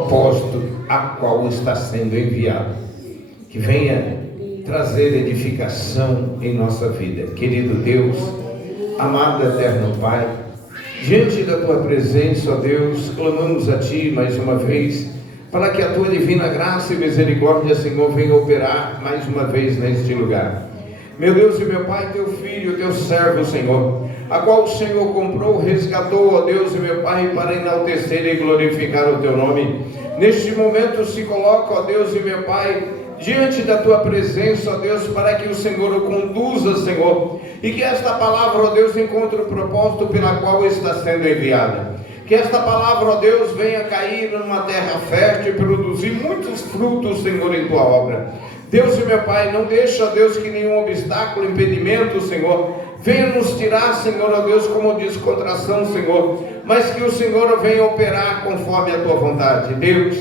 propósito a qual está sendo enviado, que venha trazer edificação em nossa vida. Querido Deus, amado eterno Pai, diante da Tua presença, ó Deus, clamamos a Ti mais uma vez, para que a Tua divina graça e misericórdia, Senhor, venha operar mais uma vez neste lugar. Meu Deus e meu Pai, Teu Filho, Teu servo, Senhor, a qual o Senhor comprou, resgatou, ó Deus e meu Pai, para enaltecer e glorificar o Teu nome. Neste momento se coloca, ó Deus e meu Pai, diante da Tua presença, ó Deus, para que o Senhor o conduza, Senhor, e que esta palavra, ó Deus, encontre o propósito pela qual está sendo enviada. Que esta palavra, ó Deus, venha cair numa terra fértil e produzir muitos frutos, Senhor, em Tua obra. Deus e meu Pai, não deixa, ó Deus, que nenhum obstáculo, impedimento, Senhor, venha nos tirar, Senhor, ó Deus, como descontração, Senhor, mas que o Senhor venha operar conforme a Tua vontade. Deus,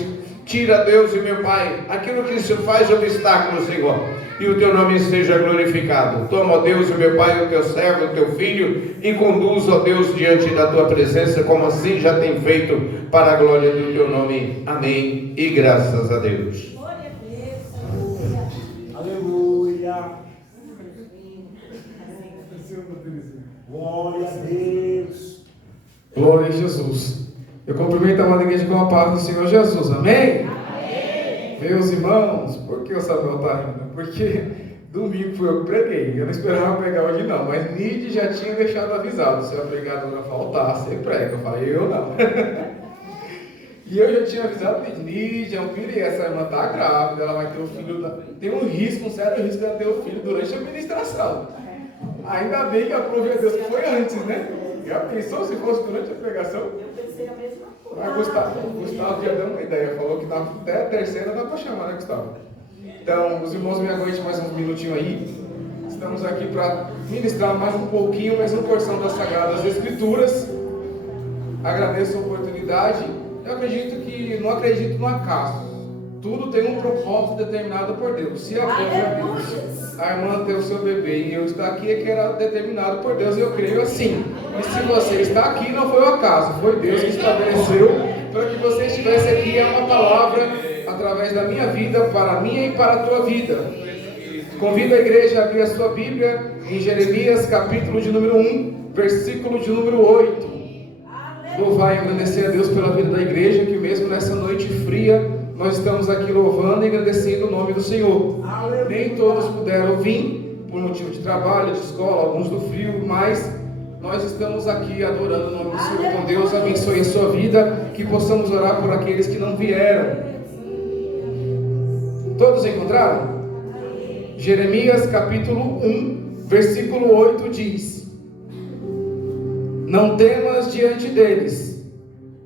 tira, Deus e meu Pai, aquilo que se faz obstáculo, Senhor, e o Teu nome seja glorificado. Toma, ó Deus e meu Pai, o Teu servo, o Teu filho, e conduz, ó Deus, diante da Tua presença, como assim já tem feito, para a glória do Teu nome. Amém. E graças a Deus. Glória a Deus. Glória a Jesus. Eu cumprimento a amada igreja com a paz do Senhor Jesus. Amém? Amém. Meus irmãos, por que o Samuel está rindo? Porque domingo foi eu que preguei. Eu não esperava pregar hoje não, mas Nide já tinha deixado avisado. Se a pregadora faltar, você prega. Eu falei, eu não. E eu já tinha avisado Nide, é um filho, e essa irmã está grávida, ela vai ter um filho, tem um risco, um sério risco de ela ter um filho durante a ministração. Ainda bem que a prova de Deus foi antes, né? Já pensou se fosse durante a pregação? Eu pensei a mesma coisa. Mas Gustavo já deu uma ideia, falou que até a terceira dá para chamar, né, Gustavo? Então, os irmãos me aguentem mais uns minutinhos aí. Estamos aqui para ministrar mais um pouquinho, mais uma porção das Sagradas Escrituras. Agradeço a oportunidade. Eu não acredito no acaso. Tudo tem um propósito determinado por Deus. Se a irmã ter o seu bebê e eu estar aqui, é que era determinado por Deus, eu creio assim. E se você está aqui, não foi o acaso, foi Deus que estabeleceu para que você estivesse aqui. É uma palavra através da minha vida, para a minha e para a tua vida. Convido a igreja a abrir a sua Bíblia em Jeremias, capítulo de número 1, versículo de número 8. Louvar e agradecer a Deus pela vida da igreja, que mesmo nessa noite fria, nós estamos aqui louvando e agradecendo o nome do Senhor. Nem todos puderam vir por motivo de trabalho, de escola, alguns do frio, mas nós estamos aqui adorando o nome do Senhor. Então Deus abençoe a sua vida, que possamos orar por aqueles que não vieram. Todos encontraram? Jeremias capítulo 1, versículo 8 diz: não temas diante deles,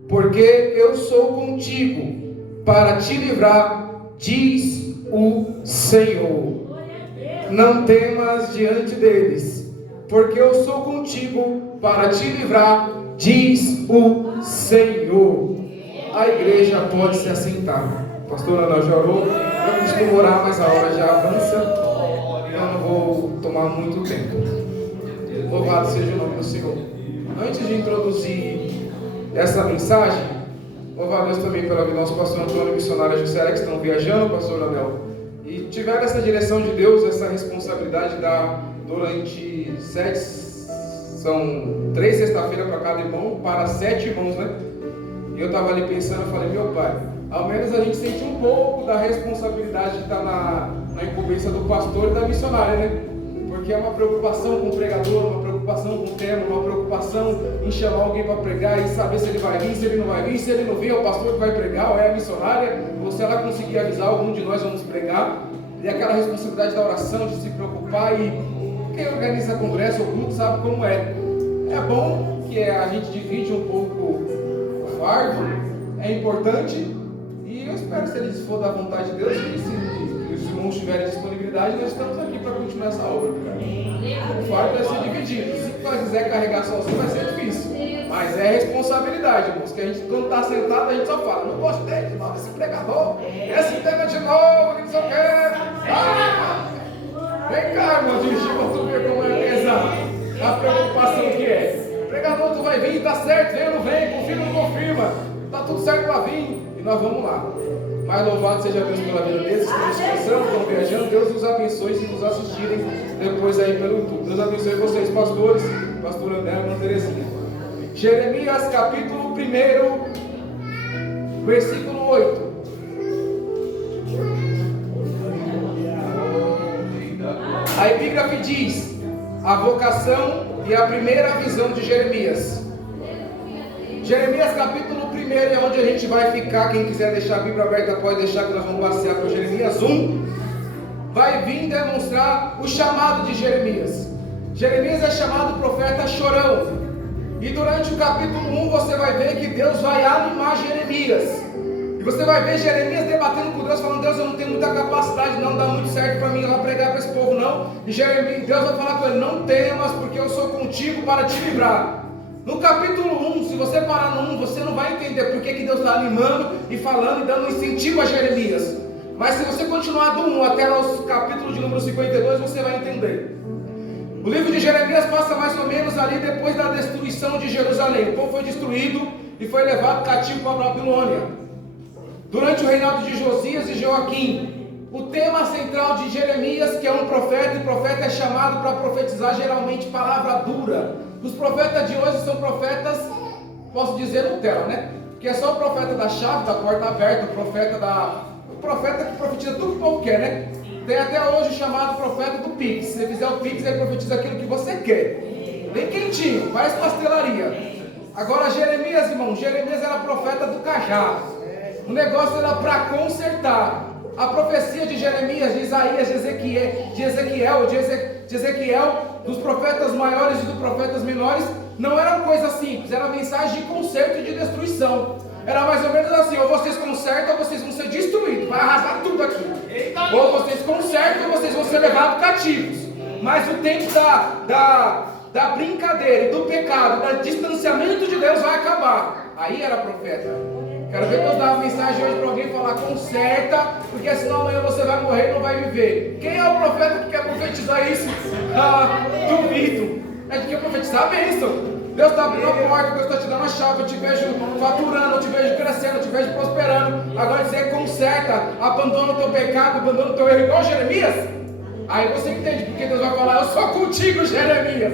porque eu sou contigo para te livrar, diz o Senhor. Não temas diante deles, porque eu sou contigo para te livrar, diz o Senhor. A igreja pode se assentar. Pastora, nós já orou. Eu costumo orar, mas a hora já avança. Eu não vou tomar muito tempo. Louvado seja o nome do Senhor. Antes de introduzir essa mensagem, louvar a Deus também pela vida do nosso pastor Antônio e missionária Juscelia, que estão viajando, pastor Anel, e tiveram essa direção de Deus, essa responsabilidade durante 7, são 3 sexta-feiras para cada irmão, para 7 irmãos, né? E eu estava ali pensando, eu falei, meu pai, ao menos a gente sente um pouco da responsabilidade de estar na incumbência do pastor e da missionária, né? Porque é uma preocupação com o pregador, uma preocupação com o tema, uma preocupação em chamar alguém para pregar e saber se ele vai vir, se ele não vai vir. Se ele não vir, é o pastor que vai pregar, ou é a missionária, ou se ela conseguir avisar, algum de nós vamos pregar. E aquela responsabilidade da oração, de se preocupar, e quem organiza congresso ou culto sabe como é. É bom que a gente divide um pouco o fardo, é importante, e eu espero, se eles for da vontade de Deus, e se os irmãos tiverem disponibilidade, nós estamos aqui para continuar essa obra. O fardo vai ser dividido. Se você quiser carregar sozinho, vai ser difícil. Mas é responsabilidade, irmãos. Que a gente, quando está sentado, a gente só fala: não gostei de novo desse pregador, esse tema de novo, não sei o quê. Vem cá, irmão, dirigir para tu ver como é pesado. A preocupação que é: o pregador, tu vai vir, tá certo, vem ou não vem, confirma ou não confirma, tá tudo certo para vir. nós vamos lá. Mas louvado seja Deus pela vida deles, estão descansando, estão viajando. Deus os abençoe se nos assistirem depois aí pelo YouTube. Deus abençoe vocês, pastores, pastor André, irmã Terezinha. Jeremias capítulo 1, versículo 8. A epígrafe diz: a vocação e a primeira visão de Jeremias. Jeremias capítulo 1 é onde a gente vai ficar. Quem quiser deixar a Bíblia aberta pode deixar, que nós vamos passear por Jeremias 1. Vai vir demonstrar o chamado de Jeremias. Jeremias é chamado profeta chorão. E durante o capítulo 1 você vai ver que Deus vai animar Jeremias. E você vai ver Jeremias debatendo com Deus, falando: Deus, eu não tenho muita capacidade, não dá muito certo para mim ir lá pregar para esse povo, não. E Deus vai falar com ele: não temas, porque eu sou contigo para te livrar. No capítulo 1, se você parar no 1, você não vai entender porque que Deus está animando e falando e dando incentivo a Jeremias. Mas se você continuar do 1 até o capítulo de número 52, você vai entender. O livro de Jeremias passa mais ou menos ali depois da destruição de Jerusalém. O povo foi destruído e foi levado cativo para a Babilônia. Durante o reinado de Josias e Joaquim, o tema central de Jeremias, que é um profeta, e profeta é chamado para profetizar geralmente palavra dura. Os profetas de hoje são profetas, posso dizer, Nutella, né? Que é só o profeta da chave, da porta aberta, o profeta que profetiza tudo que o povo quer, né? Tem até hoje o chamado profeta do Pix. Se você fizer o Pix, ele profetiza aquilo que você quer. Bem quentinho, faz pastelaria. Agora Jeremias, irmão, Jeremias era profeta do cajado. O negócio era para consertar. A profecia de Jeremias, de Isaías, de Ezequiel, dos profetas maiores e dos profetas menores, não era coisa simples, era mensagem de conserto e de destruição. Era mais ou menos assim: ou vocês consertam ou vocês vão ser destruídos, vai arrasar tudo aqui. Ou vocês consertam ou vocês vão ser levados cativos. Mas o tempo da brincadeira e do pecado, do distanciamento de Deus vai acabar. Aí era profeta. Quero ver Deus dar uma mensagem hoje para alguém e falar: conserta, porque senão amanhã você vai morrer e não vai viver. Quem é o profeta que quer profetizar isso? Duvido. A gente quer profetizar a bênção. Deus está abrindo a porta, Deus está te dando a chave. Eu te vejo faturando, eu te vejo crescendo, eu te vejo prosperando. Agora dizer conserta, abandona o teu pecado, abandona o teu erro, igual Jeremias. Aí você entende porque Deus vai falar: eu sou contigo, Jeremias.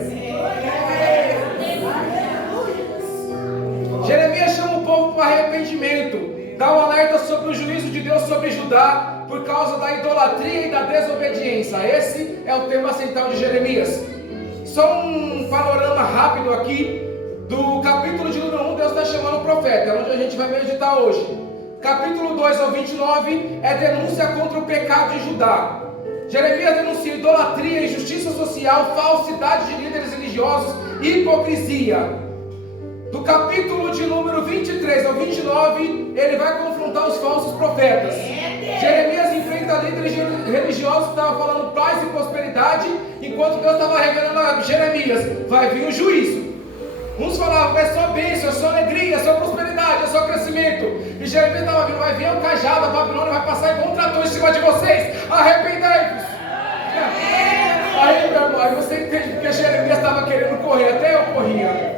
Jeremias chama o povo para arrependimento, dá um alerta sobre o juízo de Deus sobre Judá por causa da idolatria e da desobediência. Esse é o tema central de Jeremias. Só um panorama rápido aqui do capítulo de número 1. Deus está chamando o profeta, é onde a gente vai meditar hoje. Capítulo 2 ao 29 é denúncia contra o pecado de Judá. Jeremias denuncia idolatria, injustiça social, falsidade de líderes religiosos e hipocrisia. Do capítulo de número 23 ao 29, ele vai confrontar os falsos profetas. Jeremias enfrenta líderes religiosos que estavam falando paz e prosperidade, enquanto Deus estava revelando a Jeremias: vai vir o juízo. Uns falavam: é só bênção, é só alegria, é só prosperidade, é só crescimento. E Jeremias estava vindo: vai vir o cajado, a Babilônia vai passar igual um trator em cima de vocês. Arrependei-vos. Aí, meu irmão, aí você entende porque Jeremias estava querendo correr, até eu corria.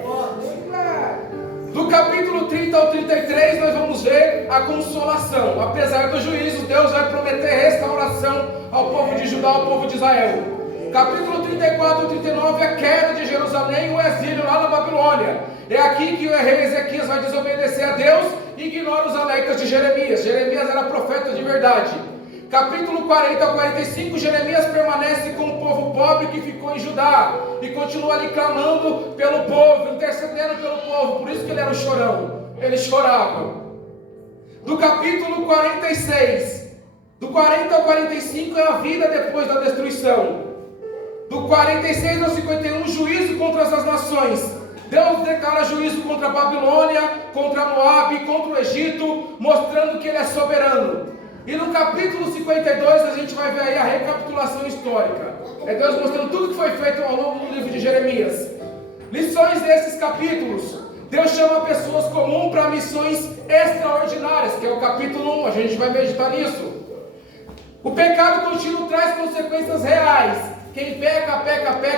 Do capítulo 30 ao 33 nós vamos ver a consolação. Apesar do juízo, Deus vai prometer restauração ao povo de Judá, ao povo de Israel. Capítulo 34 ao 39 é a queda de Jerusalém e o exílio lá na Babilônia. É aqui que o rei Ezequias vai desobedecer a Deus e ignora os alertas de Jeremias. Jeremias era profeta de verdade. Capítulo 40 ao 45, Jeremias permanece com o povo pobre que ficou em Judá e continua ali clamando pelo povo, intercedendo pelo povo. Por isso que ele era o chorão, ele chorava. Do capítulo 46, do 40 ao 45 é a vida depois da destruição. Do 46 ao 51, juízo contra as nações. Deus declara juízo contra a Babilônia, contra Moabe, contra o Egito, mostrando que ele é soberano. E no capítulo 52 a gente vai ver aí a recapitulação histórica. É Deus mostrando tudo que foi feito ao longo do livro de Jeremias. Lições desses capítulos. Deus chama pessoas comuns para missões extraordinárias, que é o capítulo 1, a gente vai meditar nisso. O pecado contínuo traz consequências reais. Quem peca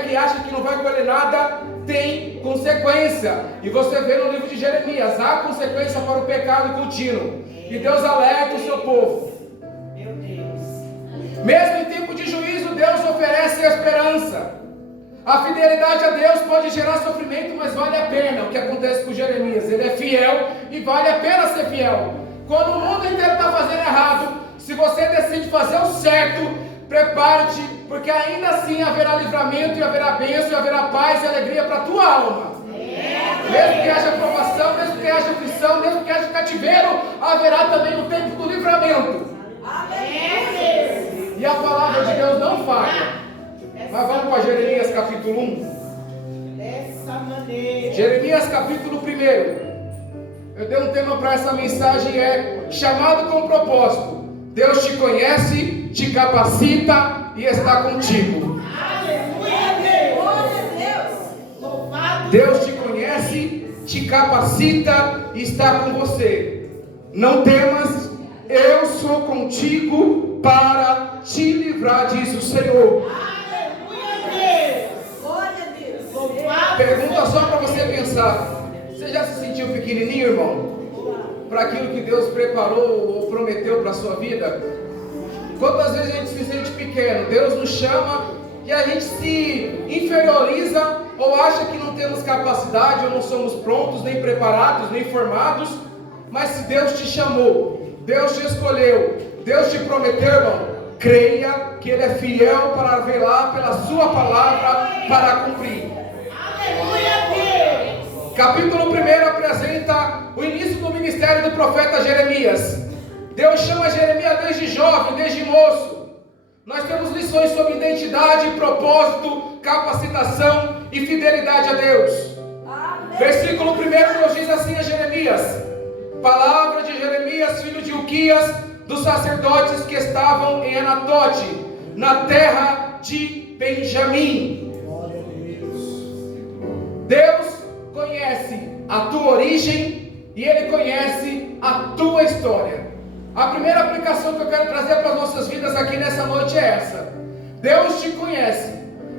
e acha que não vai colher nada, tem consequência. E você vê no livro de Jeremias, há consequência para o pecado contínuo. E Deus alerta o seu povo. Meu Deus. Mesmo em tempo de juízo, Deus oferece esperança. A fidelidade a Deus pode gerar sofrimento, mas vale a pena. O que acontece com Jeremias? Ele é fiel e vale a pena ser fiel. Quando o mundo inteiro está fazendo errado, se você decide fazer o certo, prepare-te, porque ainda assim haverá livramento, e haverá bênção, e haverá paz e alegria para a tua alma. Mesmo que haja provação, mesmo que haja aflição, mesmo que haja cativeiro, haverá também o tempo do livramento. E a palavra de Deus não falha. Mas vamos para Jeremias capítulo 1. Dessa maneira. Jeremias capítulo 1. Eu dei um tema para essa mensagem, é chamado com propósito. Deus te conhece, te capacita e está contigo. Deus te conhece, te capacita e está com você. Não temas, eu sou contigo para te livrar, diz o Senhor. Pergunta só para você pensar. Você já se sentiu pequenininho, irmão? Para aquilo que Deus preparou ou prometeu para a sua vida? Quantas vezes a gente se sente pequeno? Deus nos chama e a gente se inferioriza ou acha que não temos capacidade ou não somos prontos, nem preparados, nem formados. Mas se Deus te chamou, Deus te escolheu, Deus te prometeu, irmão, creia que Ele é fiel para velar pela sua palavra para cumprir. Capítulo 1 apresenta o início do ministério do profeta Jeremias. Deus chama Jeremias desde jovem, desde moço. Nós temos lições sobre identidade, propósito, capacitação e fidelidade a Deus. Versículo 1 Deus diz assim a Jeremias: palavra de Jeremias, filho de Ilquias, dos sacerdotes que estavam em Anatote, na terra de Benjamim. Deus conhece a tua origem e Ele conhece a tua história. A primeira aplicação que eu quero trazer para as nossas vidas aqui nessa noite é essa: Deus te conhece,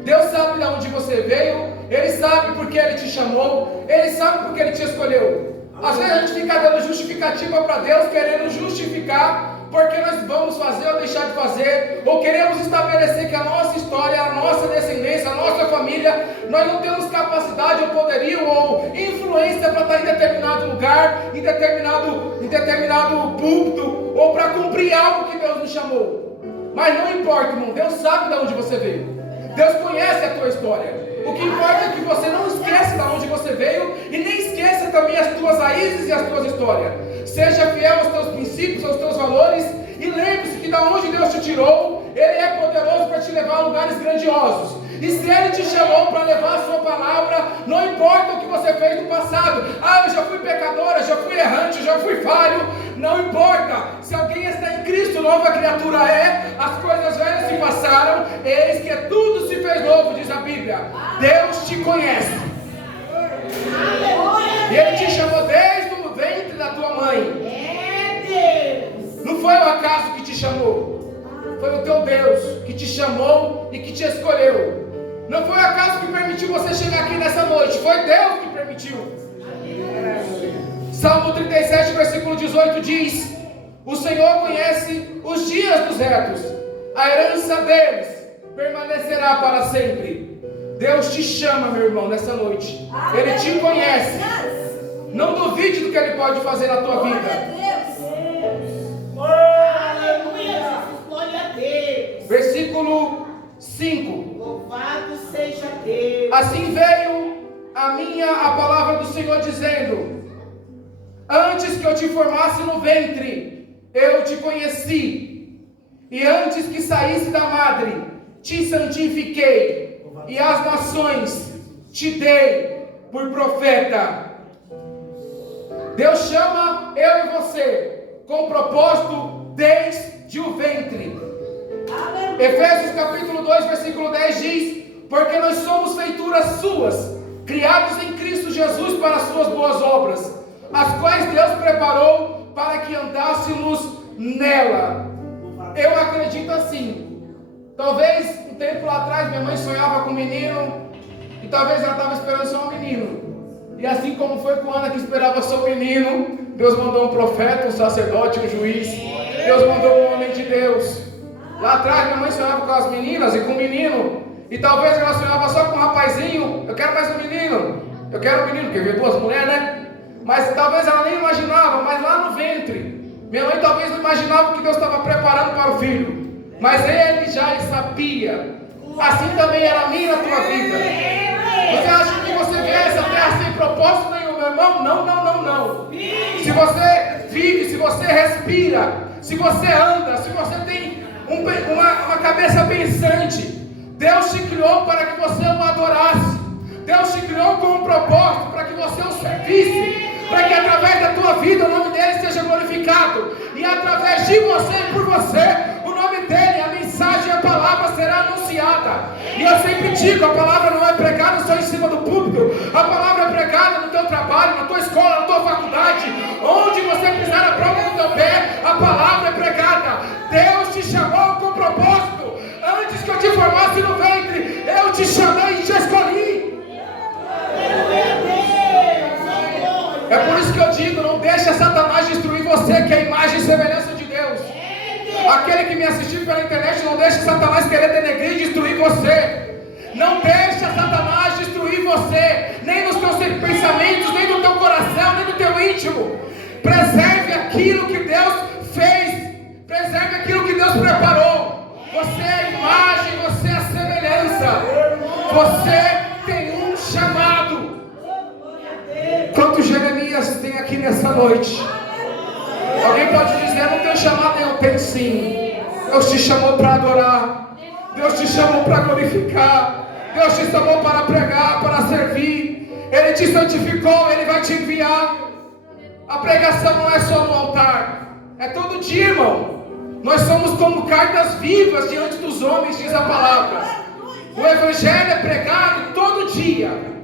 Deus sabe de onde você veio, Ele sabe porque Ele te chamou, Ele sabe porque Ele te escolheu. Às vezes a gente fica dando justificativa para Deus, querendo justificar porque nós vamos fazer ou deixar de fazer, ou queremos estabelecer que a nossa história, a nossa descendência, a nossa família, nós não temos capacidade ou poderio ou influência para estar em determinado lugar, em determinado púlpito, ou para cumprir algo que Deus nos chamou. Mas não importa, irmão, Deus sabe de onde você veio, Deus conhece a tua história. O que importa é que você não esqueça de onde você veio e nem esqueça também as tuas raízes e as tuas histórias. Seja fiel aos teus princípios, aos teus valores, e lembre-se que da onde Deus te tirou, Ele é poderoso para te levar a lugares grandiosos. E se Ele te chamou para levar a sua palavra, não importa o que você fez no passado. Ah, eu já fui pecadora, já fui errante, já fui falho. Não importa. Se alguém está em Cristo, nova criatura é. As coisas velhas se passaram, eis que tudo se fez novo, diz a Bíblia. Deus te conhece. E Ele te chamou desde o ventre da tua mãe. Não foi o acaso que te chamou, foi o teu Deus que te chamou e que te escolheu. Não foi o acaso que permitiu você chegar aqui nessa noite, foi Deus que permitiu. Salmo 37, versículo 18 diz: o Senhor conhece os dias dos retos, a herança deles permanecerá para sempre. Deus te chama, meu irmão, nessa noite. Ele te conhece. Não duvide do que Ele pode fazer na tua vida. Aleluia, glória a Deus. Versículo 5. Louvado seja Deus. Assim veio a palavra do Senhor dizendo: antes que eu te formasse no ventre, eu te conheci, e antes que saísse da madre, te santifiquei, e as nações te dei por profeta. Deus chama eu e você com propósito desde o ventre. Efésios capítulo 2, versículo 10 diz: porque nós somos feituras suas, criados em Cristo Jesus para as suas boas obras, as quais Deus preparou para que andássemos nela. Eu acredito assim. Talvez um tempo lá atrás minha mãe sonhava com um menino, e talvez ela estava esperando só um menino. E assim como foi com Ana, que esperava só um menino, Deus mandou um profeta, um sacerdote, um juiz. Deus mandou um homem de Deus. Lá atrás minha mãe sonhava com as meninas e com o menino. E talvez ela sonhava só com um rapazinho. Eu quero mais um menino. Eu quero um menino, porque veio duas mulheres, né? Mas talvez ela nem imaginava, mas lá no ventre, minha mãe talvez não imaginava o que Deus estava preparando para o filho. Mas ele já sabia. Assim também era a minha e a tua vida. Você acha que você vê essa terra sem propósito nenhum, meu irmão? Não, não, não, não. Se você vive, se você respira, se você anda, se você tem uma cabeça pensante, Deus te criou para que você o adorasse. Deus te criou com um propósito para que você o servisse, para que através da tua vida o nome dele seja glorificado, e através de você e por você, o nome dele, a mensagem e a palavra será anunciada. E eu sempre digo, a palavra não é pregada só em cima do púlpito, a palavra é pregada no teu trabalho, na tua escola, na tua faculdade, onde você pisar a prova do teu pé, a palavra é pregada. Deus te chamou com propósito. Antes que eu te formasse no ventre, eu te chamei e te escolhi. É por isso que eu digo, não deixa Satanás destruir você, que é a imagem e semelhança de Deus. Aquele que me assistiu pela internet, não deixa Satanás querer denegrir e destruir você. Não deixa Satanás destruir você, nem nos teus pensamentos, nem no teu coração, nem no teu íntimo. Preserve aquilo que Deus fez, preserve aquilo que Deus preparou. Você é a imagem, você é a semelhança. Você tem um chamado. Quantos Jeremias tem aqui nessa noite? Alguém pode dizer, não tenho chamado nenhum? Tem sim. Deus te chamou para adorar, Deus te chamou para glorificar, Deus te chamou para pregar, para servir. Ele te santificou, Ele vai te enviar. A pregação não é só no altar, é todo dia, irmão. Nós somos como cartas vivas diante dos homens, diz a palavra. O evangelho é pregado todo dia.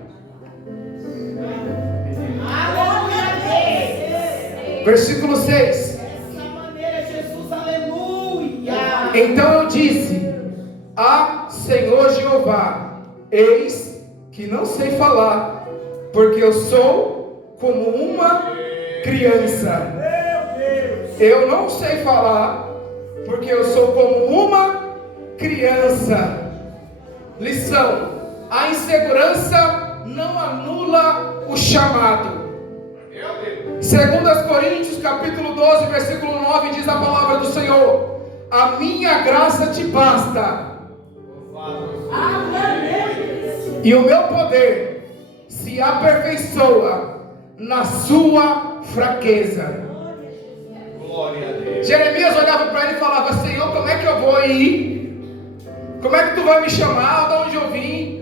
Versículo 6. Dessa maneira, Jesus, aleluia. Então eu disse: Ah, Senhor Jeová, eis que não sei falar, porque eu sou como uma criança. Eu não sei falar, porque eu sou como uma criança. Lição: a insegurança não anula o chamado. 2 Coríntios capítulo 12, versículo 9, diz a palavra do Senhor: a minha graça te basta, e o meu poder se aperfeiçoa na sua fraqueza. Glória a Deus. Jeremias olhava para ele e falava: Senhor, como é que eu vou ir? Como é que tu vai me chamar? De onde eu vim?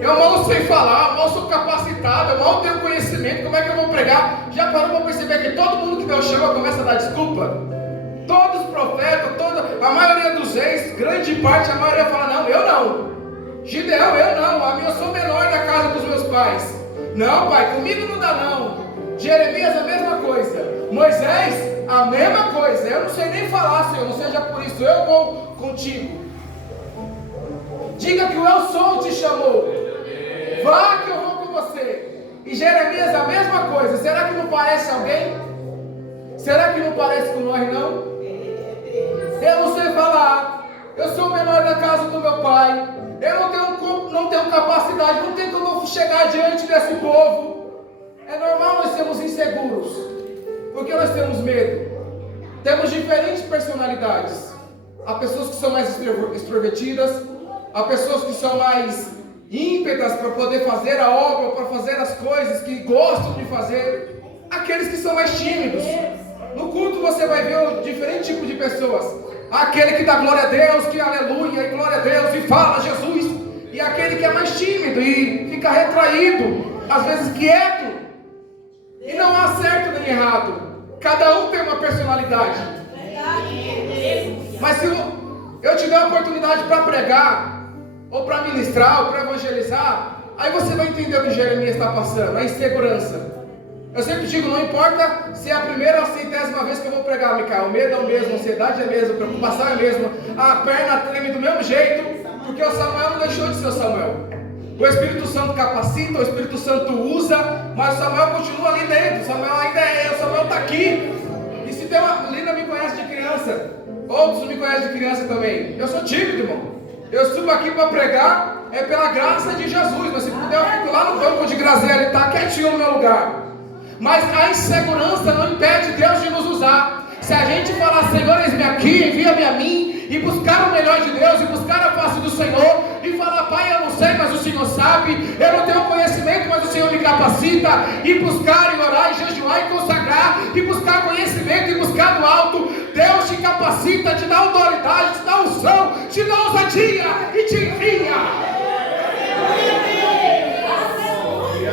Eu mal sei falar, eu mal sou capacitado, eu mal tenho conhecimento, como é que eu vou pregar? Já parou para perceber que todo mundo que Deus chama começa a dar desculpa? Todos os profetas, a maioria dos reis, grande parte, a maioria fala: não, eu não. Gideão, eu não, eu sou menor da casa dos meus pais. Não, pai, comigo não dá não. Jeremias, a mesma coisa. Moisés, a mesma coisa. Eu não sei nem falar, Senhor, não seja por isso, eu vou contigo. Diga que o eu sou te chamou. Vá que eu vou com você. E Jeremias, a mesma coisa. Será que não parece alguém? Será que não parece com nós não? Eu não sei falar. Eu sou o menor da casa do meu pai. Eu não tenho capacidade. Não tenho como chegar diante desse povo. É normal nós sermos inseguros, porque nós temos medo. Temos diferentes personalidades. Há pessoas que são mais extrovertidas, há pessoas que são mais ímpetas para poder fazer a obra, para fazer as coisas que gostam de fazer. Aqueles que são mais tímidos. No culto você vai ver diferentes tipos de pessoas. Aquele que dá glória a Deus, que aleluia, e glória a Deus, e fala Jesus. E aquele que é mais tímido e fica retraído, às vezes quieto. E não há certo nem errado. Cada um tem uma personalidade. Mas se eu tiver a oportunidade para pregar, ou para ministrar, ou para evangelizar, aí você vai entender o que Jeremias está passando, a insegurança. Eu sempre digo, não importa se é a primeira ou a 100ª vez que eu vou pregar, Micael, o medo é o mesmo, a ansiedade é a mesma, a preocupação é a mesma, a perna treme do mesmo jeito, porque o Samuel não deixou de ser o Samuel. O Espírito Santo capacita, o Espírito Santo usa, mas o Samuel continua ali dentro. O Samuel ainda é, o Samuel está aqui. E se tem uma... Lina me conhece de criança, outros me conhecem de criança também. Eu sou tímido, irmão. Eu subo aqui para pregar, é pela graça de Jesus. Mas se puder, eu fico lá no banco de Graziella, ele está quietinho no meu lugar. Mas a insegurança não impede Deus de nos usar. Se a gente falar, Senhor, eis-me aqui, envia-me a mim, e buscar o melhor de Deus, e buscar a face do Senhor, e falar, Pai, eu não sei, mas o Senhor sabe, eu não tenho conhecimento, mas o Senhor me capacita, e buscar, e orar, e jejuar, e consagrar, e buscar conhecimento, e buscar do alto, Deus te capacita, te dá autoridade, te dá unção, te dá ousadia, e te envia.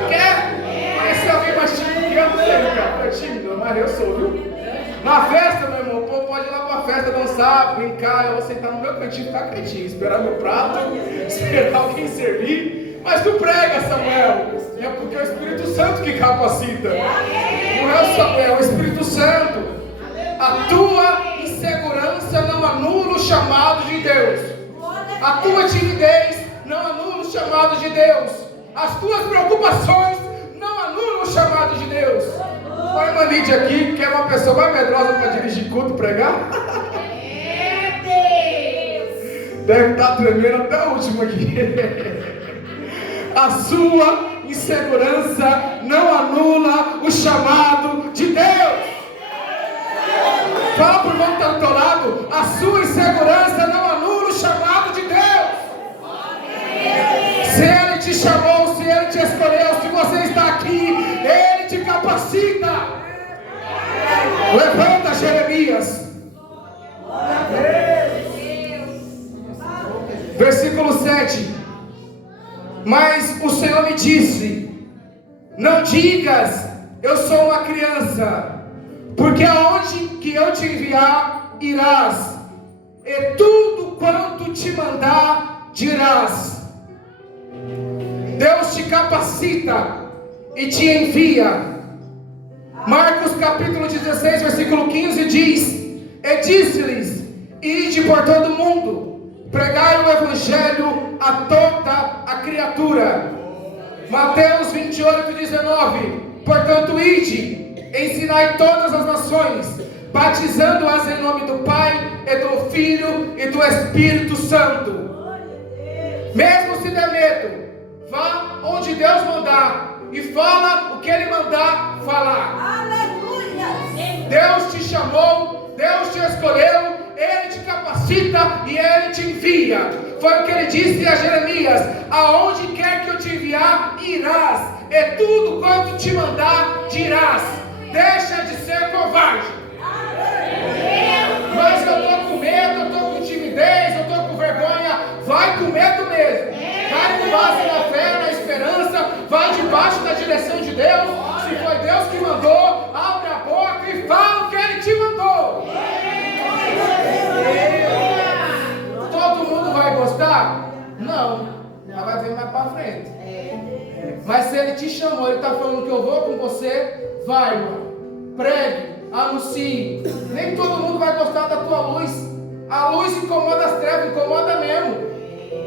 Quer conhecer alguém mais tímido que eu? Não sei, cara, é tímido, mas eu sou, viu? Na festa, meu irmão, o povo pode ir lá pra festa, dançar, brincar, eu vou sentar no meu cantinho, ficar quietinho, esperar meu prato, esperar alguém servir. Mas tu prega, Samuel, é porque é o Espírito Santo que capacita. Não é o Samuel, é o Espírito Santo. A tua insegurança não anula o chamado de Deus. A tua timidez não anula o chamado de Deus. As tuas preocupações não anulam o chamado de Deus. A irmã Lídia aqui, que é uma pessoa mais medrosa para dirigir culto e pregar. Deve estar tremendo até o último aqui. A sua insegurança não anula o chamado de Deus. Fala para o irmão que está do teu lado. A sua insegurança não anula o chamado de Deus. Se Ele te chamou, se Ele te escolheu, se você está aqui, Ele te capacita. Levanta, Jeremias. Versículo 7. Mas o Senhor me disse: não digas, eu sou uma criança, porque aonde que eu te enviar, irás, e tudo quanto te mandar, dirás. Deus te capacita e te envia. Marcos capítulo 16, versículo 15 diz: e disse-lhes, ide por todo o mundo, pregai o evangelho a toda a criatura. Mateus 28, 19: portanto ide, ensinai todas as nações, batizando-as em nome do Pai, e do Filho, e do Espírito Santo. Mesmo se der medo, vá onde Deus mandar, e fala o que Ele mandar falar. Aleluia! Deus te chamou, Deus te escolheu, Ele te capacita e Ele te envia. Foi o que Ele disse a Jeremias: aonde quer que eu te enviar, irás, e tudo quanto te mandar, dirás. Deixa de ser covarde. Mas eu estou com medo, eu estou com timidez, eu estou com vergonha. Vai com medo mesmo. Vai com base na fé, na esperança. Vai debaixo da direção de Deus. Se foi Deus que mandou, abre a boca e fala o que Ele te mandou. Todo mundo vai gostar? Não. Mas vai ver mais para frente. Mas se Ele te chamou, Ele está falando que eu vou com você, vai, irmão. Pregue, anuncie. Nem todo mundo vai gostar da tua luz. A luz incomoda as trevas, incomoda mesmo.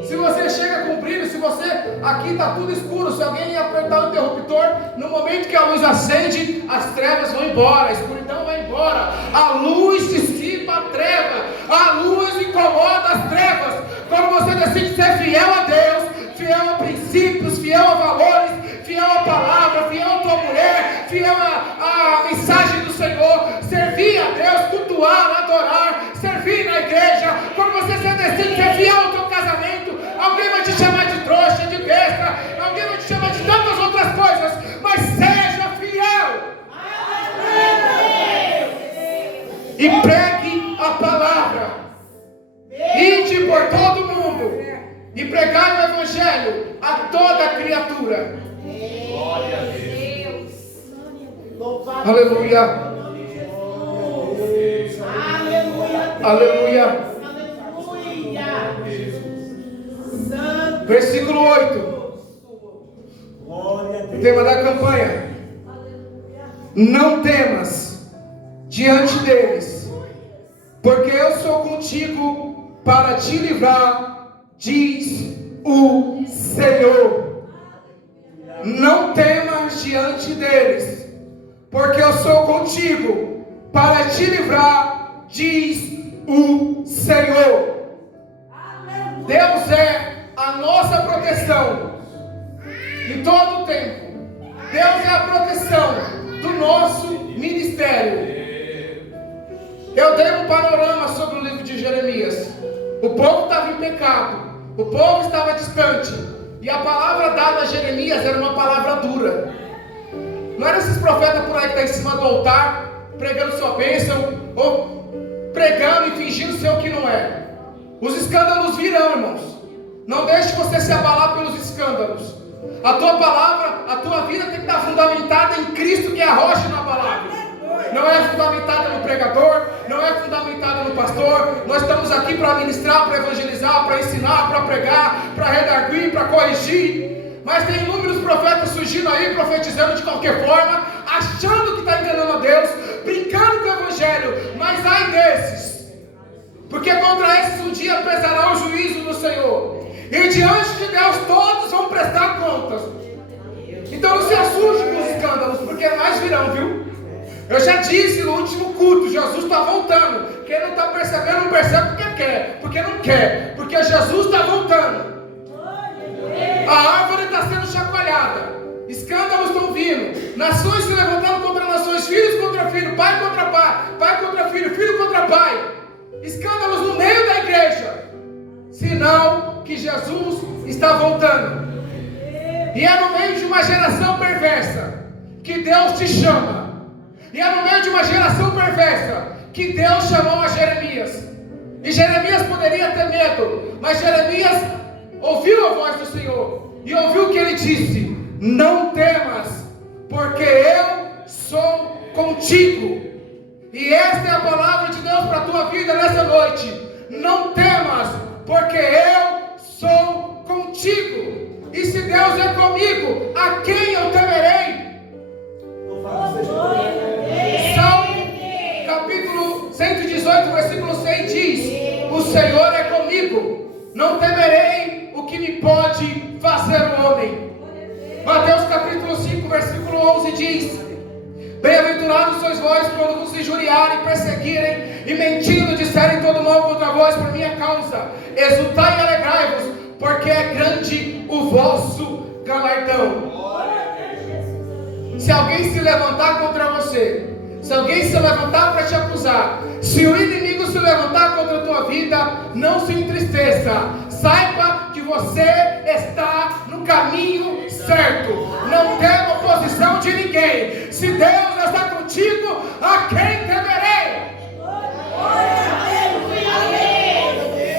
Se você chega com brilho, se você, aqui está tudo escuro, se alguém apertar o interruptor, no momento que a luz acende, as trevas vão embora, a escuridão vai embora, a luz dissipa a treva, a luz incomoda as trevas. Quando você decide ser fiel a Deus, fiel a princípios, fiel a valores, fiel à palavra, fiel à tua mulher, fiel à mensagem do Senhor, servir a Deus, cultuar, adorar, servir na igreja. Quando você decide ser fiel ao teu casamento, alguém vai te chamar de trouxa, de besta, alguém vai te chamar de tantas outras coisas, mas seja fiel. E pregue a palavra. Ide por todo mundo e pregai o evangelho a toda criatura. Glória a Deus. Aleluia. Aleluia. Aleluia. Santo. Versículo 8. O tema da campanha: não temas diante deles, porque eu sou contigo para te livrar, diz o Senhor. Não temas diante deles, porque eu sou contigo para te livrar, diz o Senhor. Deus é a nossa proteção em todo o tempo. Deus é a proteção do nosso ministério. Eu dei um panorama sobre o livro de Jeremias. O povo estava em pecado, o povo estava distante, e a palavra dada a Jeremias era uma palavra dura. Não eram esses profetas por aí que estão em cima do altar, pregando sua bênção, ou pregando e fingindo ser o que não é. Os escândalos virão, irmãos. Não deixe você se abalar pelos escândalos. A tua palavra, a tua vida tem que estar fundamentada em Cristo, que é a rocha na palavra. Não é fundamentada no pregador, não é fundamentada no pastor. Nós estamos aqui para ministrar, para evangelizar, para ensinar, para pregar, para redarguir, para corrigir. Mas tem inúmeros profetas surgindo aí, profetizando de qualquer forma, achando que está enganando a Deus, brincando com o evangelho. Mas ai desses, porque contra esses um dia pesará o juízo do Senhor, e diante de Deus todos vão prestar contas. Então não se assuste com os escândalos, porque mais virão, viu? Eu já disse no último culto, Jesus está voltando. Quem não está percebendo, não percebe porque quer, porque não quer, porque Jesus está voltando. A árvore está sendo chacoalhada, escândalos estão vindo, nações se levantando contra nações, filhos contra filhos, pai contra pai, pai contra filho, filho contra pai. Escândalos no meio da igreja, sinal que Jesus está voltando. E é no meio de uma geração perversa que Deus te chama. E é no meio de uma geração perversa que Deus chamou a Jeremias. E Jeremias poderia ter medo, mas Jeremias ouviu a voz do Senhor e ouviu o que ele disse: não temas, porque eu sou contigo. E esta é a palavra de Deus para a tua vida nessa noite. Não temas, porque eu sou contigo. E se Deus é comigo, a quem eu temerei? Salmo capítulo 118, versículo 6 diz: o Senhor é comigo, não temerei o que me pode fazer o homem. Mateus capítulo 5, versículo 11 diz: bem-aventurados sois vós quando vos injuriarem, perseguirem e mentindo disserem todo mal contra vós por minha causa. Exultai e alegrai-vos, porque é grande o vosso galardão. Se alguém se levantar contra você, se alguém se levantar para te acusar, se o inimigo se levantar contra a tua vida, não se entristeça. Saiba que você está no caminho certo. Não tema oposição de ninguém. Se Deus está contigo, a quem temerei?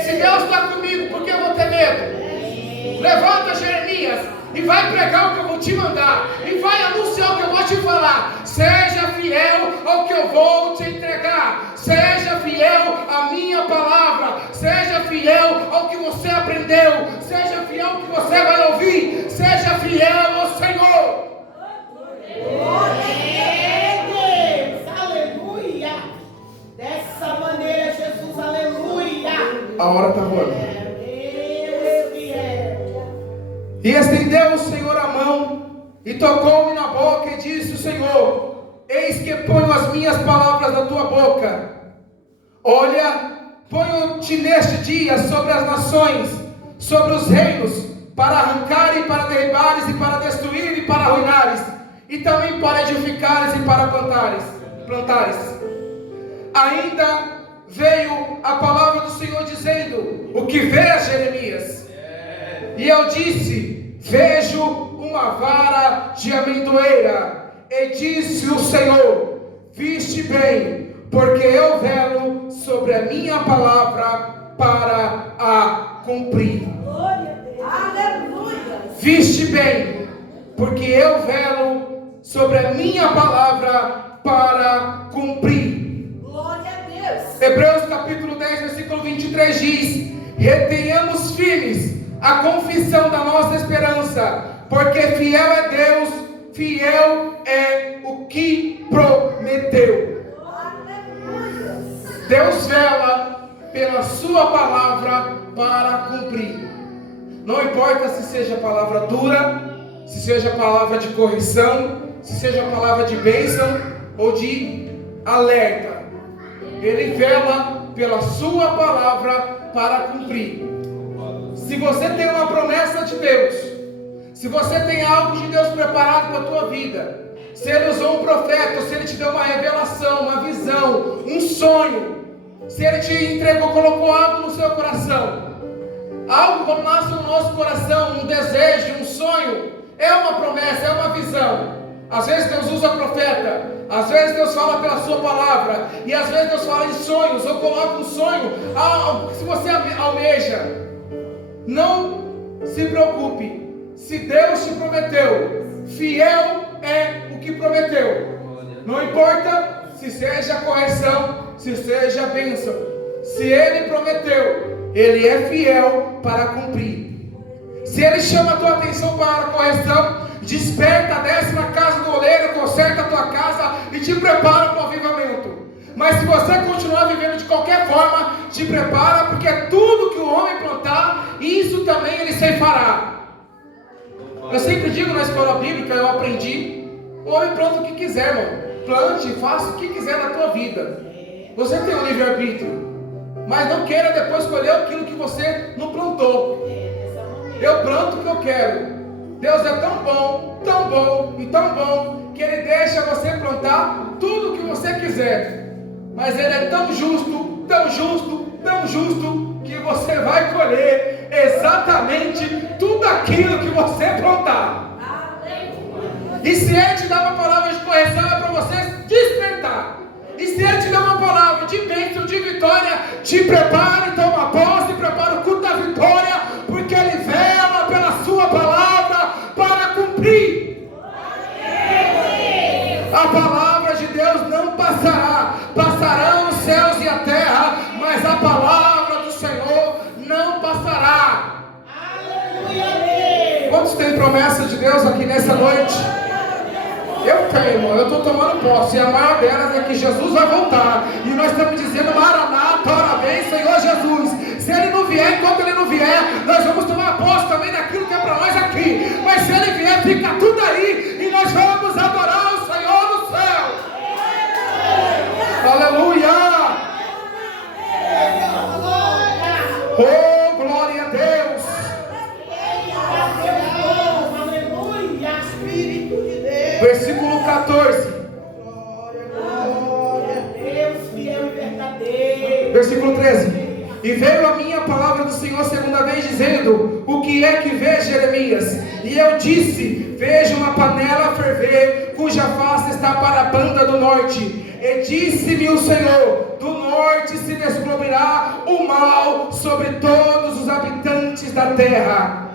Se Deus está comigo, por que eu vou ter medo? Levanta, Jeremias, e vai pregar o que eu vou te mandar, e vai anunciar o que eu vou te falar. Seja fiel ao que eu vou te entregar. Seja fiel à minha palavra. Seja fiel ao que você aprendeu. Seja fiel ao que você vai ouvir. Seja fiel ao Senhor. Aleluia. Dessa maneira, Jesus, aleluia. A hora está rolando. E estendeu o Senhor a mão e tocou-me na boca e disse o Senhor: eis que ponho as minhas palavras na tua boca. Olha, ponho-te neste dia sobre as nações, sobre os reinos, para arrancar e para derribares e para destruir e para arruinares, e também para edificares e para plantares. Ainda veio a palavra do Senhor dizendo: o que vês, Jeremias? E eu disse: vejo uma vara de amendoeira. E disse o Senhor: viste bem, porque eu velo sobre a minha palavra para a cumprir. Aleluia. Viste bem, porque eu velo sobre a minha palavra para cumprir. Glória a Deus. Hebreus capítulo 10, versículo 23 diz: retenhamos firmes a confissão da nossa esperança, porque fiel é Deus, fiel é o que prometeu. Deus vela pela sua palavra para cumprir. Não importa se seja palavra dura, se seja palavra de correção, se seja palavra de bênção ou de alerta. Ele vela pela sua palavra para cumprir. Se você tem uma promessa de Deus, se você tem algo de Deus preparado para a tua vida, se Ele usou um profeta, se Ele te deu uma revelação, uma visão, um sonho, se Ele te entregou, colocou algo no seu coração, algo quando nasce no nosso coração, um desejo, um sonho, é uma promessa, é uma visão. Às vezes Deus usa profeta, às vezes Deus fala pela sua palavra, e às vezes Deus fala em sonhos, ou coloca um sonho, algo que se você almeja. Não se preocupe, se Deus te prometeu, fiel é o que prometeu. Não importa se seja correção, se seja bênção, se Ele prometeu, Ele é fiel para cumprir. Se Ele chama a tua atenção para a correção, desperta, desce na casa do oleiro, conserta a tua casa e te prepara para o avivamento. Mas se você continuar vivendo de qualquer forma, te prepara, porque é tudo que o homem plantar, isso também ele ceifará. Eu sempre digo na escola bíblica, eu aprendi, o homem planta o que quiser, irmão. Plante, faça o que quiser na tua vida. Você tem um livre-arbítrio, mas não queira depois colher aquilo que você não plantou. Eu planto o que eu quero. Deus é tão bom e tão bom, que Ele deixa você plantar tudo o que você quiser. Mas Ele é tão justo, que você vai colher exatamente tudo aquilo que você plantar. E se Ele te dá uma palavra de correção, é para você despertar. E se Ele te dá uma palavra de bênção, de vitória, te prepare, toma posse, prepara o culto da vitória, porque Ele vela pela sua palavra para cumprir. A palavra de Deus não passará, passarão os céus e a terra, mas a palavra do Senhor não passará. Quantos têm promessa de Deus aqui nessa noite? Eu tenho, irmão, eu estou tomando posse, e a maior delas é que Jesus vai voltar, e nós estamos dizendo, Maranata, ora vem, Senhor Jesus. Se Ele não vier, enquanto Ele não vier, nós vamos tomar posse também daquilo que é para nós aqui, mas se Ele vier, fica tudo aí, e nós vamos adorar o Senhor no céu. Aleluia! Oh, glória a Deus! Aleluia, Espírito de Deus. Versículo 14. Glória a Deus, fiel e verdadeiro. Versículo 13. E veio a minha palavra do Senhor segunda vez, dizendo: o que é que vês, Jeremias? E eu disse: vejo uma panela a ferver, cuja face está para a banda do norte. E disse-me o Senhor: do norte se descobrirá o mal sobre todos os habitantes da terra.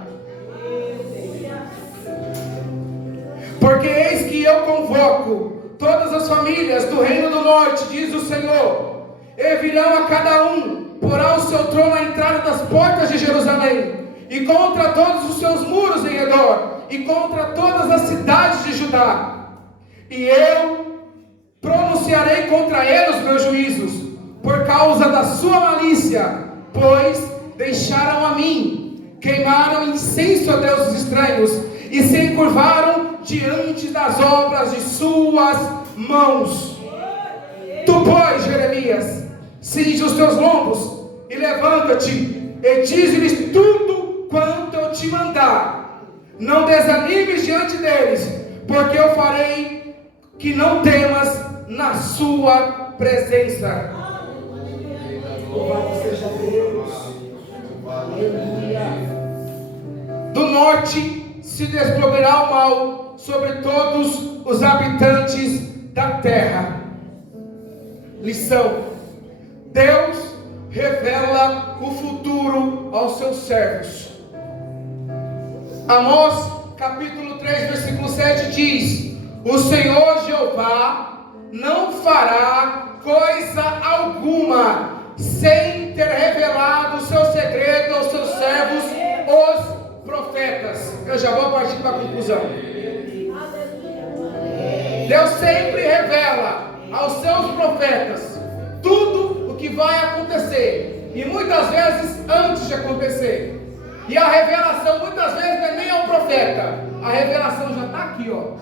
Porque eis que eu convoco todas as famílias do reino do norte, diz o Senhor, e virão a cada um, porá o seu trono à entrada das portas de Jerusalém, e contra todos os seus muros em redor, e contra todas as cidades de Judá. E eu pronunciarei contra eles meus juízos, por causa da sua malícia, pois deixaram a mim, queimaram incenso a deuses estranhos, e se encurvaram diante das obras de suas mãos. Tu, pois, Jeremias, cinge os teus lombos e levanta-te, e dize-lhes tudo quanto eu te mandar. Não desanimes diante deles, porque eu farei que não temas na sua presença. Louvado seja Deus. Aleluia. Do norte se descobrirá o mal sobre todos os habitantes da terra. Lição: Deus revela o futuro aos seus servos. Amós capítulo 3 versículo 7 diz: o Senhor Jeová não fará coisa alguma sem ter revelado o seu segredo aos seus servos, os profetas. Eu já vou partir para a conclusão. Deus sempre revela aos seus profetas tudo o que vai acontecer, e muitas vezes antes de acontecer. E a revelação muitas vezes não é nem ao profeta, A revelação já está aqui, ó.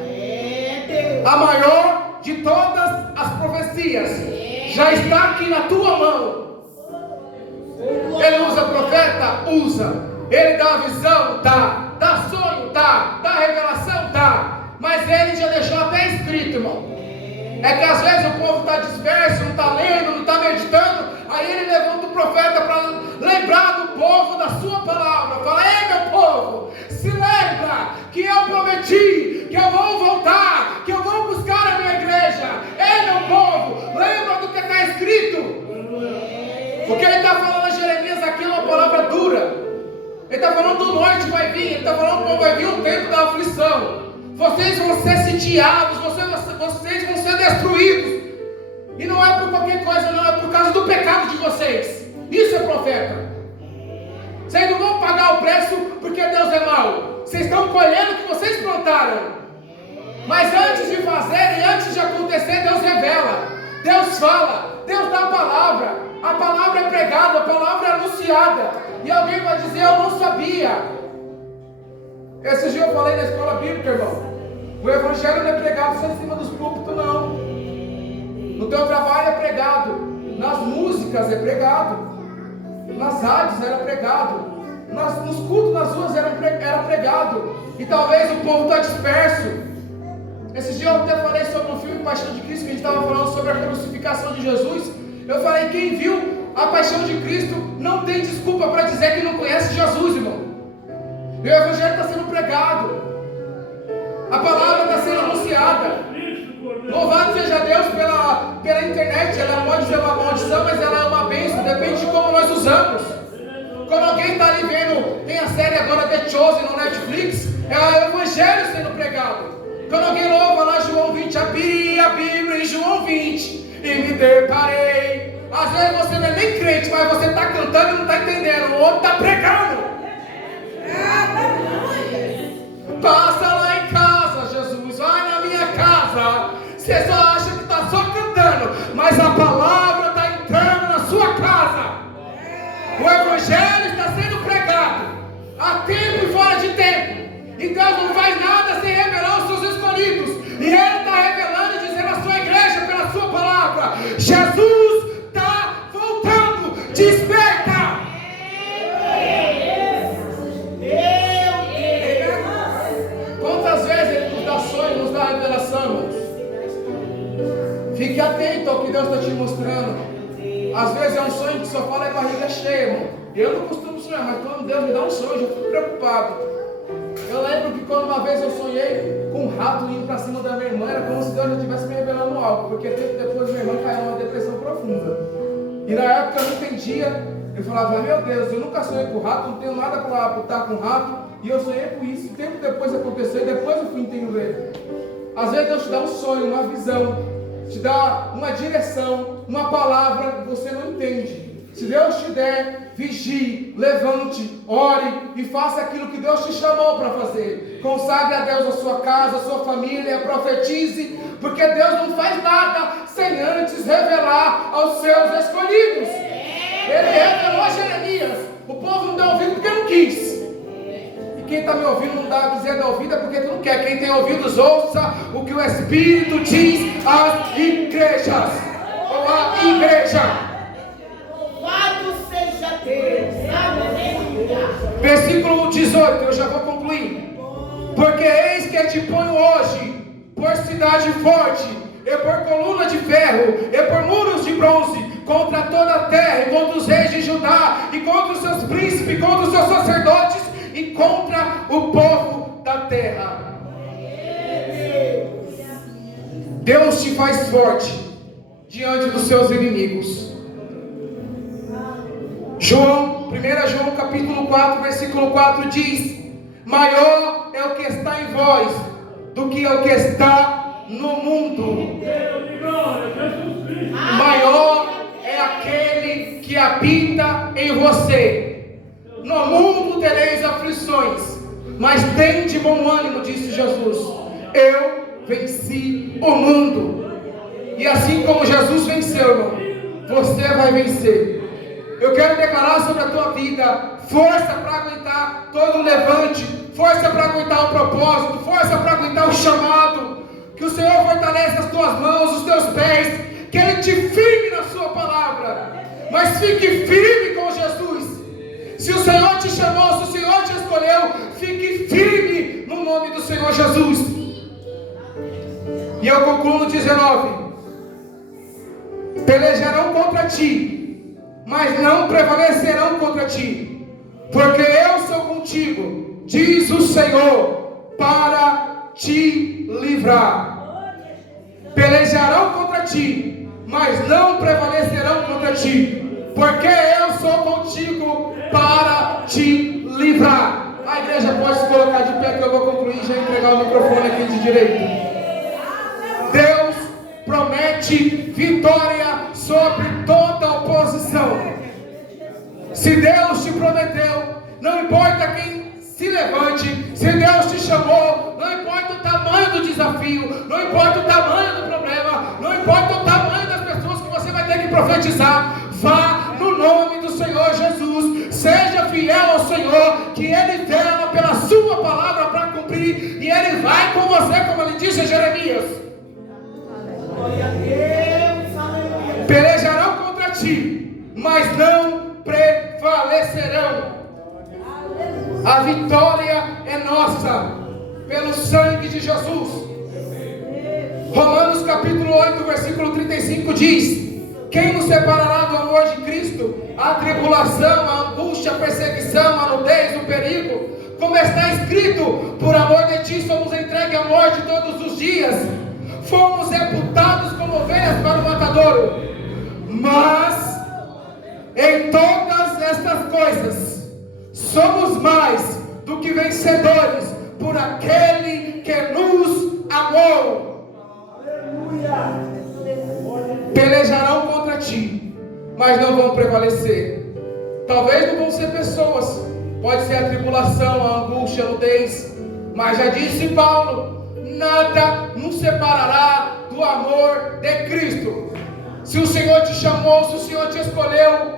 É Deus. A maior de todas as profecias já está aqui na tua mão. Ele usa profeta? Usa. Ele dá visão? Dá. Dá sonho? Dá. Dá revelação? Dá. Mas ele já deixou até escrito, irmão. É que às vezes o povo está disperso, não está lendo, não está meditando. Aí ele levanta o profeta para lembrar do povo da sua palavra. Fala: ei, meu povo, se lembra que eu prometi que eu vou voltar, que eu vou buscar a minha igreja. Ei, meu povo, lembra do que está escrito. O que ele está falando a Jeremias aqui é uma palavra dura. Ele está falando do norte vai vir. Ele está falando que vai vir um tempo da aflição. Vocês vão ser sitiados, vocês vão ser destruídos. E não é por qualquer coisa, não, é por causa do pecado de vocês. Isso é profeta. Vocês não vão pagar o preço porque Deus é mau. Vocês estão colhendo o que vocês plantaram. Mas antes de fazer e antes de acontecer, Deus revela, Deus fala, Deus dá a palavra. A palavra é pregada, a palavra é anunciada. E alguém vai dizer: eu não sabia. Esse dia eu falei na escola bíblica, irmão. O evangelho não é pregado só em cima dos púlpitos, não. No teu trabalho é pregado. Nas músicas é pregado. Nas rádios era pregado. Nos cultos, nas ruas era pregado. E talvez o povo está disperso. Esse dia eu até falei sobre o filme Paixão de Cristo, que a gente estava falando sobre a crucificação de Jesus. Eu falei: quem viu a Paixão de Cristo não tem desculpa para dizer que não conhece Jesus, irmão. E o evangelho está sendo pregado. A palavra está sendo anunciada. Louvado seja Deus pela internet. Ela pode ser uma maldição, mas ela é uma bênção. Depende de como nós usamos. Quando alguém está ali vendo, tem a série agora The Chosen no Netflix, é o evangelho sendo pregado. Quando alguém louva lá João 20, abri a Bíblia em João 20 e me deparei. Às vezes você não é nem crente, mas você está cantando e não está entendendo. O outro está pregando. Passa lá em casa, Jesus, vai na minha casa. Você só acha que está só cantando, mas a palavra está entrando na sua casa. O evangelho está sendo pregado a tempo e fora de tempo. E Deus não faz nada sem revelar os seus escolhidos. E Ele está revelando e dizendo à sua igreja pela sua palavra: Jesus está voltando, desperta. Quantas vezes Ele nos dá sonho, nos dá revelação? Fique atento ao que Deus está te mostrando. Às vezes é um sonho que só fala é barriga cheia, irmão. Eu não costumo sonhar, mas quando Deus me dá um sonho, eu já fico preocupado. Eu lembro que quando uma vez eu sonhei com um rato indo para cima da minha irmã, era como se Deus já estivesse me revelando algo, porque tempo depois minha irmã caiu numa depressão profunda. E na época eu não entendia, eu falava: meu Deus, eu nunca sonhei com rato, não tenho nada para botar com rato. E eu sonhei com isso, tempo depois aconteceu, e depois eu fui entender. Às vezes Deus te dá um sonho, uma visão, te dá uma direção, uma palavra que você não entende. Se Deus te der, vigie, levante, ore e faça aquilo que Deus te chamou para fazer. Consagre a Deus a sua casa, a sua família, profetize, porque Deus não faz nada sem antes revelar aos seus escolhidos. Ele revelou a Jeremias. O povo não deu ouvido porque não quis. Quem está me ouvindo não dá dizer da ouvida porque tu não quer. Quem tem ouvidos, ouça o que o Espírito diz às igrejas. Ou à igreja. Louvado seja Deus. Aleluia. Versículo 18, eu já vou concluir. Porque eis que te ponho hoje por cidade forte, e por coluna de ferro, e por muros de bronze, contra toda a terra, e contra os reis de Judá, e contra os seus príncipes, e contra os seus sacerdotes, e contra o povo da terra. Deus te faz forte diante dos seus inimigos. 1 João capítulo 4, versículo 4 diz: maior é o que está em vós do que o que está no mundo. Maior é aquele que habita em você. No mundo tereis aflições, mas tende bom ânimo, disse Jesus. Eu venci o mundo. E assim como Jesus venceu, irmão, você vai vencer. Eu quero declarar sobre a tua vida força para aguentar todo o levante, força para aguentar o propósito, força para aguentar o chamado. Que o Senhor fortaleça as tuas mãos, os teus pés, que Ele te firme na sua palavra, mas fique firme com Jesus. Se o Senhor te chamou, se o Senhor te escolheu, fique firme no nome do Senhor Jesus. E eu concluo no 19: pelejarão contra ti, mas não prevalecerão contra ti, porque eu sou contigo, diz o Senhor, para te livrar. Pelejarão contra ti, mas não prevalecerão contra ti, porque eu sou contigo para te livrar. A igreja pode se colocar de pé, que eu vou concluir e já entregar o microfone aqui de direito. Deus promete vitória sobre toda oposição. Se Deus te prometeu, não importa quem se levante. Se Deus te chamou, não importa o tamanho do desafio, não importa o tamanho do problema, não importa o tamanho das pessoas que você vai ter que profetizar, vá no nome do Senhor Jesus. Seja fiel ao Senhor, que Ele vela pela sua palavra para cumprir, e Ele vai com você, como Ele disse a Jeremias. Pelejarão contra ti, mas não prevalecerão. A vitória é nossa, pelo sangue de Jesus. Romanos capítulo 8, versículo 35 diz: quem nos separará do amor de Cristo? A tribulação, a angústia, a perseguição, a nudez, o perigo. Como está escrito: por amor de ti somos entregues à morte todos os dias. Fomos reputados como ovelhas para o matadouro. Mas em todas estas coisas somos mais do que vencedores por aquele que nos amou. Aleluia. Pelejarão contra ti, mas não vão prevalecer. Talvez não vão ser pessoas, pode ser a tribulação, a angústia, a nudez, mas já disse Paulo: nada nos separará do amor de Cristo. Se o Senhor te chamou, se o Senhor te escolheu,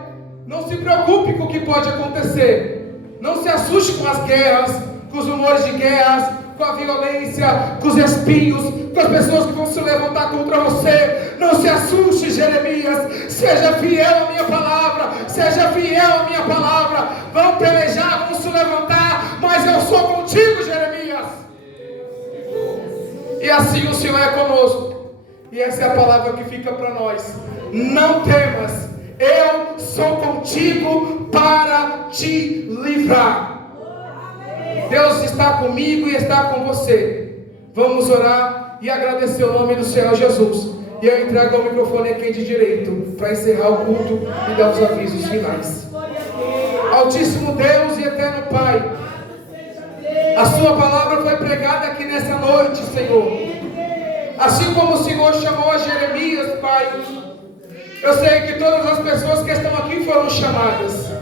não se preocupe com o que pode acontecer. Não se assuste com as guerras, com os rumores de guerras, com a violência, com os espinhos, com as pessoas que vão se levantar contra você. Não se assuste, Jeremias. Seja fiel à minha palavra. Seja fiel à minha palavra. Vão pelejar, vão se levantar, mas eu sou contigo, Jeremias. E assim o Senhor é conosco. E essa é a palavra que fica para nós. Não temas, eu sou contigo para te livrar. Deus está comigo e está com você. Vamos orar e agradecer o nome do Senhor Jesus. E eu entrego o microfone a quem de direito para encerrar o culto e dar os avisos finais. Altíssimo Deus e eterno Pai, a sua palavra foi pregada aqui nessa noite, Senhor. Assim como o Senhor chamou a Jeremias, Pai, eu sei que todas as pessoas que estão aqui foram chamadas.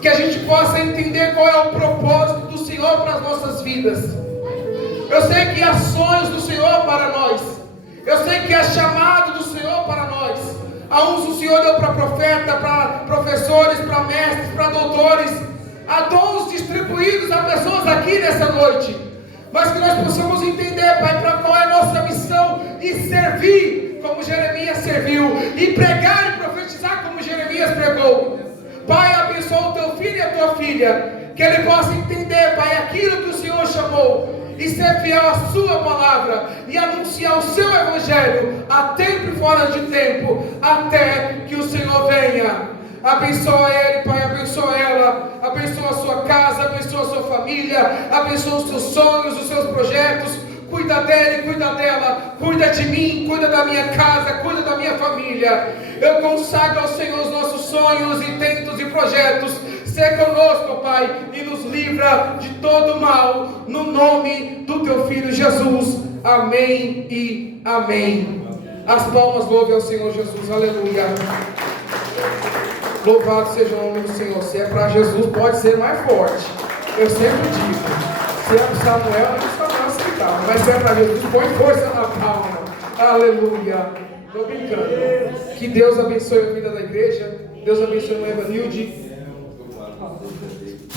Que a gente possa entender qual é o propósito do Senhor para as nossas vidas. Eu sei que há sonhos do Senhor para nós. Eu sei que há chamado do Senhor para nós. A uns o Senhor deu para profeta, para professores, para mestres, para doutores. Há dons distribuídos a pessoas aqui nessa noite. Mas que nós possamos entender, Pai, para qual é a nossa missão e servir como Jeremias serviu, e pregar e profetizar como Jeremias pregou. Pai, abençoa o teu filho e a tua filha, que ele possa entender, Pai, aquilo que o Senhor chamou, e ser fiel à sua palavra, e anunciar o seu evangelho, a tempo e fora de tempo, até que o Senhor venha. Abençoa ele, Pai, abençoa ela, abençoa a sua casa, abençoa a sua família, abençoa os seus sonhos, os seus projetos. Cuida dele, cuida dela, cuida de mim, cuida da minha casa, cuida da minha família. Eu consagro ao Senhor os nossos sonhos, intentos e projetos. Sê conosco, Pai, e nos livra de todo mal, no nome do teu Filho Jesus. Amém e amém. As palmas louvem ao Senhor Jesus, aleluia. Louvado seja o nome do Senhor. Se é para Jesus, pode ser mais forte. Eu sempre digo. Se é para Samuel, não está para aceitar. Mas se é para Jesus, põe força na palma. Aleluia. Estou brincando. Que Deus abençoe a vida da igreja. Deus abençoe o Evanilde.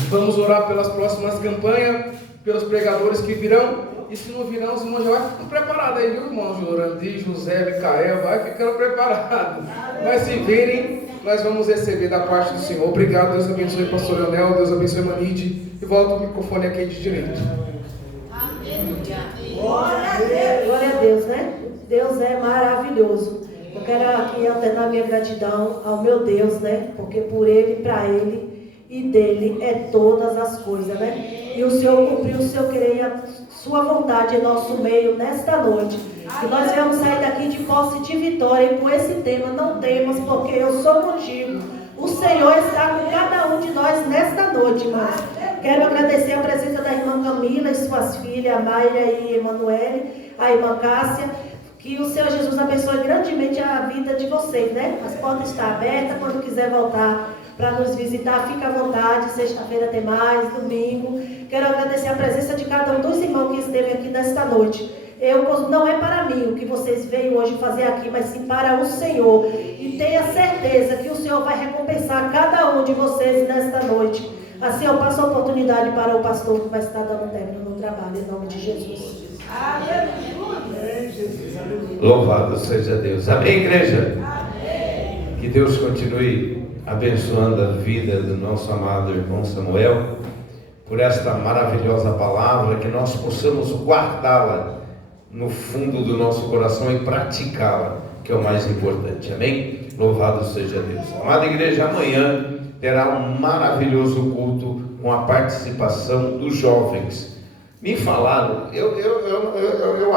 Vamos orar pelas próximas campanhas, pelos pregadores que virão. E se não virão, os irmãos já vão ficando preparados aí, viu, irmãos? Jorandi, José, Micael, vai ficando preparado. Mas se virem, nós vamos receber da parte do Senhor. Obrigado, Deus abençoe o pastor Leonel, Deus abençoe Manide. E volta o microfone aqui de direito. Glória a Deus, né? Deus é maravilhoso. Eu quero aqui alternar minha gratidão ao meu Deus, né? Porque por Ele, para Ele e dele é todas as coisas, né? E o Senhor cumpriu o seu querer e a sua vontade em nosso meio nesta noite. E nós vamos sair daqui de posse de vitória. E com esse tema não temos, porque eu sou contigo. O Senhor está com cada um de nós nesta noite, irmãos. Quero agradecer a presença da irmã Camila e suas filhas, a Mayra e a Emanuele, a irmã Cássia. Que o Senhor Jesus abençoe grandemente a vida de vocês, né? As portas estão abertas, quando quiser voltar para nos visitar, fica à vontade. Sexta-feira tem mais, domingo. Quero agradecer a presença de cada um dos irmãos que esteve aqui nesta noite. Não é para mim o que vocês veem hoje fazer aqui, mas sim para o Senhor. E tenha certeza que o Senhor vai recompensar cada um de vocês nesta noite. Assim eu passo a oportunidade para o pastor que vai estar dando término no trabalho, em nome de Jesus. Louvado seja Deus. Amém, igreja? Amém. Que Deus continue abençoando a vida do nosso amado irmão Samuel, por esta maravilhosa palavra, que nós possamos guardá-la no fundo do nosso coração e praticá-la, que é o mais importante. Amém? Louvado seja Deus. Amada igreja, amanhã terá um maravilhoso culto com a participação dos jovens. Me falaram, eu